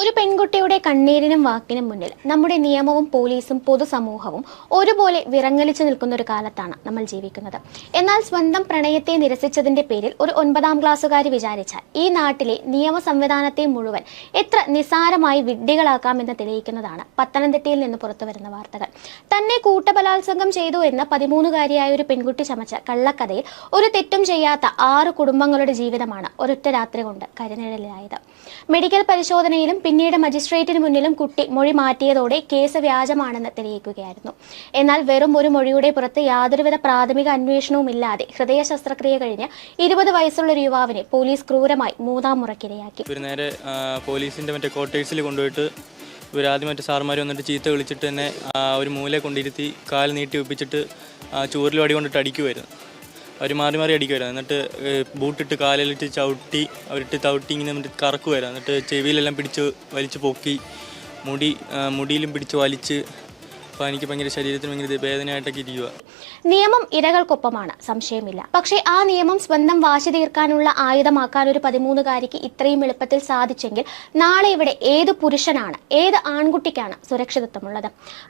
ഒരു പെൺകുട്ടിയുടെ കണ്ണീരിനും വാക്കിനും മുന്നിൽ നമ്മുടെ നിയമവും പോലീസും പൊതുസമൂഹവും ഒരുപോലെ വിറങ്ങലിച്ചു നിൽക്കുന്ന ഒരു കാലത്താണ് നമ്മൾ ജീവിക്കുന്നത്. എന്നാൽ സ്വന്തം പ്രണയത്തെ നിരസിച്ചതിന്റെ പേരിൽ ഒരു 9ാം ക്ലാസ്സുകാരി വിചാരിച്ചാൽ ഈ നാട്ടിലെ നിയമ സംവിധാനത്തെ മുഴുവൻ എത്ര നിസാരമായി വിഡ്ഢികളാക്കാമെന്ന് തെളിയിക്കുന്നതാണ് പത്തനംതിട്ടയിൽ നിന്ന് പുറത്തുവരുന്ന വാർത്തകൾ. തന്നെ കൂട്ടബലാത്സംഗം ചെയ്തു എന്ന 13-കാരിയായ ഒരു പെൺകുട്ടി ചമച്ച കള്ളക്കഥയിൽ ഒരു തെറ്റും ചെയ്യാത്ത 6 കുടുംബങ്ങളുടെ ജീവിതമാണ് ഒരൊറ്റ രാത്രി കൊണ്ട് കരിനിഴലിലായത്. മെഡിക്കൽ പരിശോധനയിലും പിന്നീട് മജിസ്ട്രേറ്റിന് മുന്നിലും കുട്ടി മൊഴി മാറ്റിയതോടെ കേസ് വ്യാജമാണെന്ന് തെളിയിക്കുകയായിരുന്നു. എന്നാൽ വെറും ഒരു മൊഴിയുടെ പുറത്ത് യാതൊരുവിധ പ്രാഥമിക അന്വേഷണവുമില്ലാതെ ഹൃദയ ശസ്ത്രക്രിയ കഴിഞ്ഞ 20 വയസ്സുള്ള ഒരു യുവാവിനെ പോലീസ് ക്രൂരമായി 3ാം മുറക്കിരയാക്കി. നേരെ പോലീസിന്റെ ക്വാർട്ടേഴ്സിൽ കൊണ്ടുപോയിട്ട് ഇവരാദ്യം സാറുമാർ വന്നിട്ട് ചീത്ത വിളിച്ചിട്ട് തന്നെ ഒരു മൂലയെ കൊണ്ടിരുത്തി കാൽ നീട്ടി ഒപ്പിച്ചിട്ട് ചൂരിൽ വടി കൊണ്ടിട്ട് അടിക്കുമായിരുന്നു. അവർ മാറി മാറി അടിക്കുമായിരുന്നു. എന്നിട്ട് ബൂട്ടിട്ട് കാലിലിട്ട് അവരിട്ട് ചവിട്ടി ഇങ്ങനെ എന്നിട്ട് കറക്കുമായിരുന്നു. എന്നിട്ട് ചെവിയിലെല്ലാം പിടിച്ച് വലിച്ച് പൊക്കി മുടിയിലും പിടിച്ച് വലിച്ച്. അപ്പോൾ എനിക്ക് ഭയങ്കര ശരീരത്തിന് ഭയങ്കര വേദനയായിട്ടൊക്കെ ഇരിക്കുക. നിയമം ഇരകൾക്കൊപ്പമാണ്, സംശയമില്ല. പക്ഷേ ആ നിയമം സ്വന്തം വാശി തീർക്കാനുള്ള ആയുധമാക്കാൻ ഒരു 13-കാരിക്ക് ഇത്രയും എളുപ്പത്തിൽ സാധിച്ചെങ്കിൽ നാളെ ഇവിടെ ഏത് പുരുഷനാണ്, ഏത് ആൺകുട്ടിക്കാണ് സുരക്ഷിതത്വമുള്ളത്?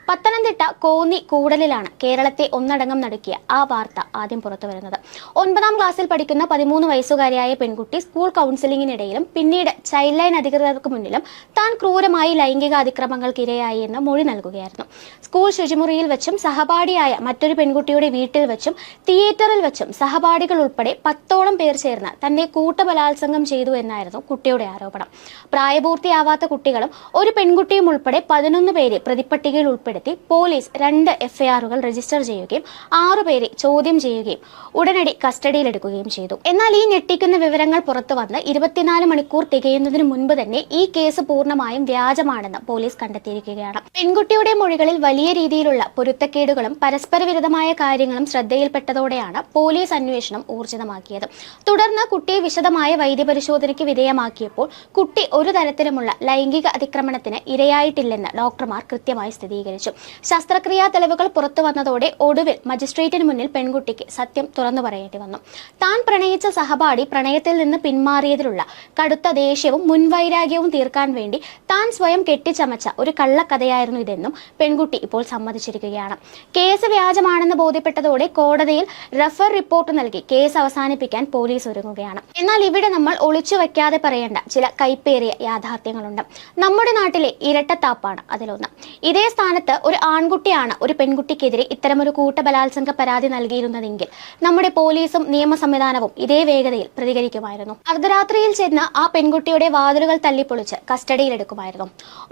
പത്തനംതിട്ട കോന്നി കൂടലിലാണ് കേരളത്തെ ഒന്നടങ്കം നടുക്കിയ ആ വാർത്ത ആദ്യം പുറത്തു വരുന്നത്. 9ാം ക്ലാസ്സിൽ പഠിക്കുന്ന 13 വയസ്സുകാരിയായ പെൺകുട്ടി സ്കൂൾ കൗൺസിലിംഗിനിടയിലും പിന്നീട് ചൈൽഡ് ലൈൻ അധികൃതർക്ക് മുന്നിലും താൻ ക്രൂരമായി ലൈംഗിക അതിക്രമങ്ങൾക്ക് ഇരയായി എന്ന് മൊഴി നൽകുകയായിരുന്നു. സ്കൂൾ ശുചിമുറിയിൽ വെച്ചും സഹപാഠിയായ മറ്റൊരു പെൺകുട്ടിയുടെ വീട്ടിൽ വെച്ചും തിയേറ്ററിൽ വെച്ചും സഹപാഠികൾ ഉൾപ്പെടെ 10ഓളം പേർ ചേർന്ന് തന്നെ കൂട്ടബലാത്സംഗം ചെയ്തു എന്നായിരുന്നു കുട്ടിയുടെ ആരോപണം. പ്രായപൂർത്തിയാവാത്ത കുട്ടികളും ഒരു പെൺകുട്ടിയും ഉൾപ്പെടെ 11 പേരെ പ്രതിപ്പട്ടികയിൽ ഉൾപ്പെടുത്തി പോലീസ് 2 എഫ്ഐആറുകൾ രജിസ്റ്റർ ചെയ്യുകയും 6 പേരെ ചോദ്യം ചെയ്യുകയും ഉടനടി കസ്റ്റഡിയിലെടുക്കുകയും ചെയ്തു. എന്നാൽ ഈ ഞെട്ടിക്കുന്ന വിവരങ്ങൾ പുറത്തു വന്ന് 24 മണിക്കൂർ തികയുന്നതിന് മുൻപ് തന്നെ ഈ കേസ് പൂർണ്ണമായും വ്യാജമാണെന്ന് പോലീസ് കണ്ടെത്തിയിരിക്കുകയാണ്. പെൺകുട്ടിയുടെ മൊഴികളിൽ വലിയ രീതിയിലുള്ള പൊരുത്തക്കേടുകളും പരസ്പര വിരുദ്ധമായ കാര്യങ്ങളും ശ്രദ്ധയിൽപ്പെട്ടതോടെയാണ് പോലീസ് അന്വേഷണം ഊർജിതമാക്കിയത്. തുടർന്ന് കുട്ടിയെ വിശദമായ വൈദ്യപരിശോധനയ്ക്ക് വിധേയമാക്കിയപ്പോൾ കുട്ടി ഒരു തരത്തിലുമുള്ള ലൈംഗിക അതിക്രമണത്തിന് ഇരയായിട്ടില്ലെന്ന് ഡോക്ടർമാർ കൃത്യമായി സ്ഥിരീകരിച്ചു. ശസ്ത്രക്രിയാ തെളിവുകൾ പുറത്തു വന്നതോടെ ഒടുവിൽ മജിസ്ട്രേറ്റിന് മുന്നിൽ പെൺകുട്ടിക്ക് സത്യം തുറന്നു പറയേണ്ടി വന്നു. താൻ പ്രണയിച്ച സഹപാഠി പ്രണയത്തിൽ നിന്ന് പിന്മാറിയതിലുള്ള കടുത്ത ദേഷ്യവും മുൻവൈരാഗ്യവും തീർക്കാൻ വേണ്ടി താൻ സ്വയം കെട്ടിച്ചമച്ച ഒരു കള്ളക്കഥയായിരുന്നു ഇതെന്നും പെൺകുട്ടി ഇപ്പോൾ സമ്മതിച്ചിരിക്കുകയാണ്. കേസ് വ്യാജമാണെന്ന് ബോധ്യപ്പെട്ടതോടെ കോടതിയിൽ റഫർ റിപ്പോർട്ട് നൽകി കേസ് അവസാനിപ്പിക്കാൻ പോലീസ് ഒരുങ്ങുകയാണ്. എന്നാൽ ഇവിടെ നമ്മൾ ഒളിച്ചു വെക്കാതെ പറയേണ്ട ചില കൈപ്പേറിയ യാഥാർത്ഥ്യങ്ങളുണ്ട്. നമ്മുടെ നാട്ടിലെ ഇരട്ടത്താപ്പാണ് അതിലൊന്ന്. ഇതേ സ്ഥാനത്ത് ഒരു ആൺകുട്ടിയാണ് ഒരു പെൺകുട്ടിക്കെതിരെ ഇത്തരമൊരു കൂട്ടബലാത്സംഗ പരാതി നൽകിയിരുന്നതെങ്കിൽ നമ്മുടെ പോലീസും നിയമ സംവിധാനവും ഇതേ വേഗതയിൽ പ്രതികരിക്കുമായിരുന്നു. അർദ്ധരാത്രിയിൽ ചെന്ന് ആ പെൺകുട്ടിയുടെ വാതിലുകൾ തല്ലിപ്പൊളിച്ച് കസ്റ്റഡിയിലെടുക്കുമായിരുന്നു.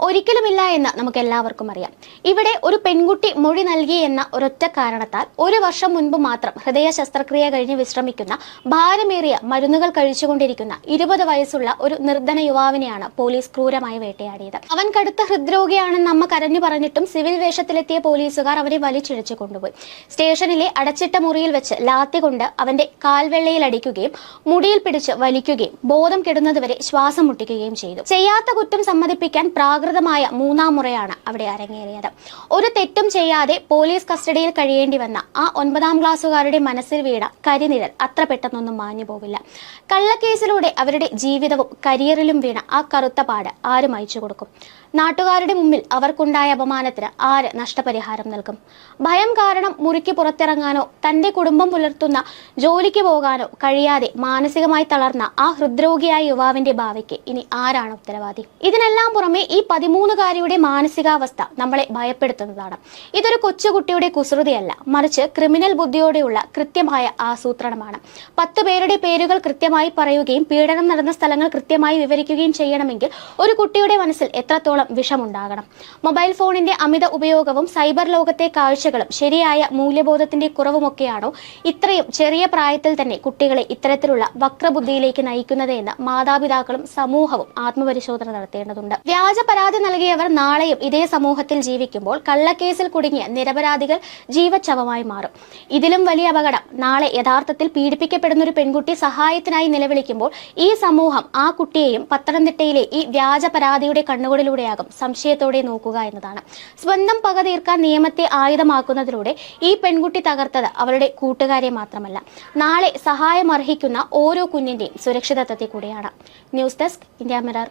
ഒരിക്കലുമില്ല എന്ന് നമുക്ക് എല്ലാവർക്കും അറിയാം. ഇവിടെ ഒരു പെൺകുട്ടി മൊഴി നൽകി എന്ന ഒരൊറ്റ കാരണത്താൽ 1 വർഷം മുൻപ് മാത്രം ഹൃദയ ശസ്ത്രക്രിയ കഴിഞ്ഞ് വിശ്രമിക്കുന്ന ഭാരമേറിയ മരുന്നുകൾ കഴിച്ചുകൊണ്ടിരിക്കുന്ന 20 വയസ്സുള്ള ഒരു നിർധന യുവാവിനെയാണ് പോലീസ് ക്രൂരമായി വേട്ടയാടിയത്. അവൻ കടുത്ത ഹൃദ്രോഗിയാണെന്ന് അമ്മ കരഞ്ഞു പറഞ്ഞിട്ടും സിവിൽ വേഷത്തിലെത്തിയ പോലീസുകാർ അവനെ വലിച്ചിഴച്ചു കൊണ്ടുപോയി. സ്റ്റേഷനിലെ അടച്ചിട്ട മുറിയിൽ വെച്ച് ലാത്തി കൊണ്ട് അവന്റെ കാൽവെള്ളയിൽ അടിക്കുകയും മുടിയിൽ പിടിച്ച് വലിക്കുകയും ബോധം കെടുന്നതുവരെ ശ്വാസം മുട്ടിക്കുകയും ചെയ്തു. ചെയ്യാത്ത കുറ്റം സമ്മതിപ്പിക്കാൻ പ്രാകൃതമായ 3ാം മുറയാണ് അവിടെ അരങ്ങേറിയത്. ഒരു തെറ്റും ചെയ്യാതെ പോലീസ് കസ്റ്റഡിയിൽ കഴിയേണ്ടി വന്ന ആ 9ാം ക്ലാസ്സുകാരുടെ മനസ്സിൽ വീണ കരിനിഴൽ അത്ര പെട്ടെന്നൊന്നും മാഞ്ഞു പോവില്ല. കള്ളക്കേസിലൂടെ അവരുടെ ജീവിതവും കരിയറിലും വീണ ആ കറുത്ത പാട് ആര് മായ്ച്ചു കൊടുക്കും? നാട്ടുകാരുടെ മുമ്പിൽ അവർക്കുണ്ടായ അപമാനത്തിന് ആര് നഷ്ടപരിഹാരം നൽകും? ഭയം കാരണം മുറിക്ക് പുറത്തിറങ്ങാനോ തന്റെ കുടുംബം പുലർത്തുന്ന ജോലിക്ക് പോകാനോ കഴിയാതെ മാനസികമായി തളർന്ന ആ ഹൃദ്രോഗിയായ യുവാവിന്റെ ഭാവിക്ക് ഇനി ആരാണ് ഉത്തരവാദി? ഇതിനെല്ലാം പുറമെ ഈ 13-കാരിയുടെ മാനസികാവസ്ഥ നമ്മളെ ഭയപ്പെടുത്തുന്നതാണ്. ഇതൊരു കൊച്ചുകുട്ടിയുടെ കുസൃതിയല്ല, മറിച്ച് ക്രിമിനൽ ബുദ്ധിയോടെയുള്ള കൃത്യമായ ആസൂത്രണമാണ്. 10 പേരുടെ പേരുകൾ കൃത്യമായി പറയുകയും പീഡനം നടന്ന സ്ഥലങ്ങൾ കൃത്യമായി വിവരിക്കുകയും ചെയ്യണമെങ്കിൽ ഒരു കുട്ടിയുടെ മനസ്സിൽ എത്രത്തോളം വിഷമുണ്ടാകണം? മൊബൈൽ ഫോണിന്റെ അമിത ഉപയോഗവും സൈബർ ലോകത്തെ കാഴ്ചകളും ശരിയായ മൂല്യബോധത്തിന്റെ കുറവുമൊക്കെയാണോ ഇത്രയും ചെറിയ പ്രായത്തിൽ തന്നെ കുട്ടികളെ ഇത്തരത്തിലുള്ള വക്രബുദ്ധിയിലേക്ക് നയിക്കുന്നത് എന്ന് മാതാപിതാക്കളും സമൂഹവും ആത്മപരിശോധന നടത്തേണ്ടതുണ്ട്. വ്യാജ പരാതി നൽകിയവർ നാളെയും ഇതേ സമൂഹത്തിൽ ജീവിക്കുമ്പോൾ കള്ളക്കേസിൽ കുടുങ്ങിയ നിരപരാധികൾ ജീവച്ഛവമായി മാറും. ഇതിലും വലിയ അപകടം, നാളെ യഥാർത്ഥത്തിൽ പീഡിപ്പിക്കപ്പെടുന്ന ഒരു പെൺകുട്ടി സഹായത്തിനായി നിലവിളിക്കുമ്പോൾ ഈ സമൂഹം ആ കുട്ടിയെയും പത്തനംതിട്ടയിലെ ഈ വ്യാജ പരാതിയുടെ കണ്ണുകളിലൂടെയാകും സംശയത്തോടെ നോക്കുക എന്നതാണ്. സ്വന്തം പക തീർക്കാൻ നിയമത്തെ ആയുധമാക്കുന്നതിലൂടെ ഈ പെൺകുട്ടി തകർത്തത് അവളുടെ കൂട്ടുകാരെ മാത്രമല്ല, നാളെ സഹായം അർഹിക്കുന്ന ഓരോ കുഞ്ഞിന്റെയും സുരക്ഷിതത്വത്തെ കൂടിയാണ്. News desk, India mirror.